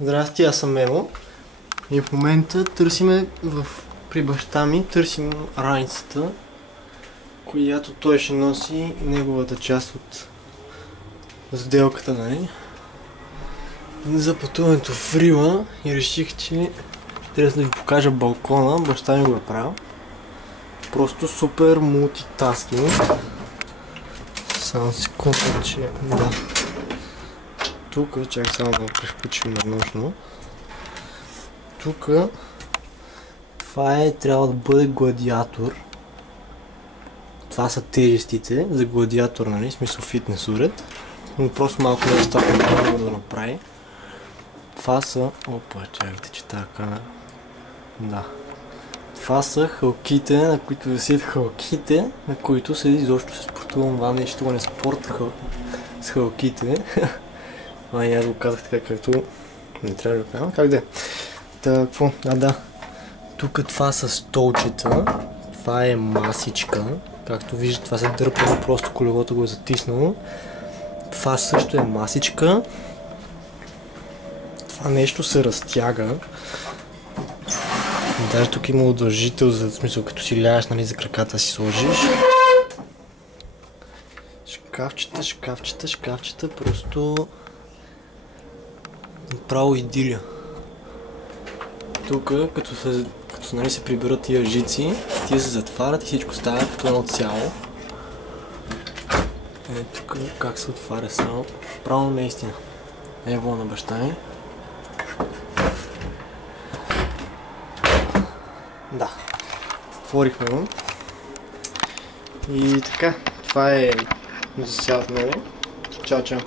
Здрасти, аз съм Мемо. И в момента търсиме при баща ми, търсим раницата, която той ще носи неговата част от сделката, нали? За пътуването в Рила и реших, че трябва да ви покажа балкона. Баща ми го е правил. Просто супер мултитаскинг. Само секунда, че да. Тук, чакай само да го превключим на нужно. Тук това трябва да бъде гладиатор. Това са тежестите за гладиатор, нали? В смисъл фитнес уред. Но просто малко недостатъчно да го направи. Това са... Опа, чакайте, че тази камера... Да. Това са халките, на които висят халките, на които се изобщо се спортува това нещо, не спорт с халките. И аз го казах така, както не трябва да го казвам. Как да е? Та, какво? Да. Тук това са столчета. Това е масичка. Както виждате, това се дърпа, просто колелото го е затиснало. Това също е масичка. Това нещо се разтяга. Даже тук има удължител, за смисъл като си ляеш, нали, за краката си сложиш. Шкафчета, просто направо идилия. Тук, като нали, се приберат тия жици, тия се затварят и всичко става като едно цяло. Тук как се отваря само, право наистина. Ево на баща ми. Да, отворихме го. И така, това е за сега от мене. Чао!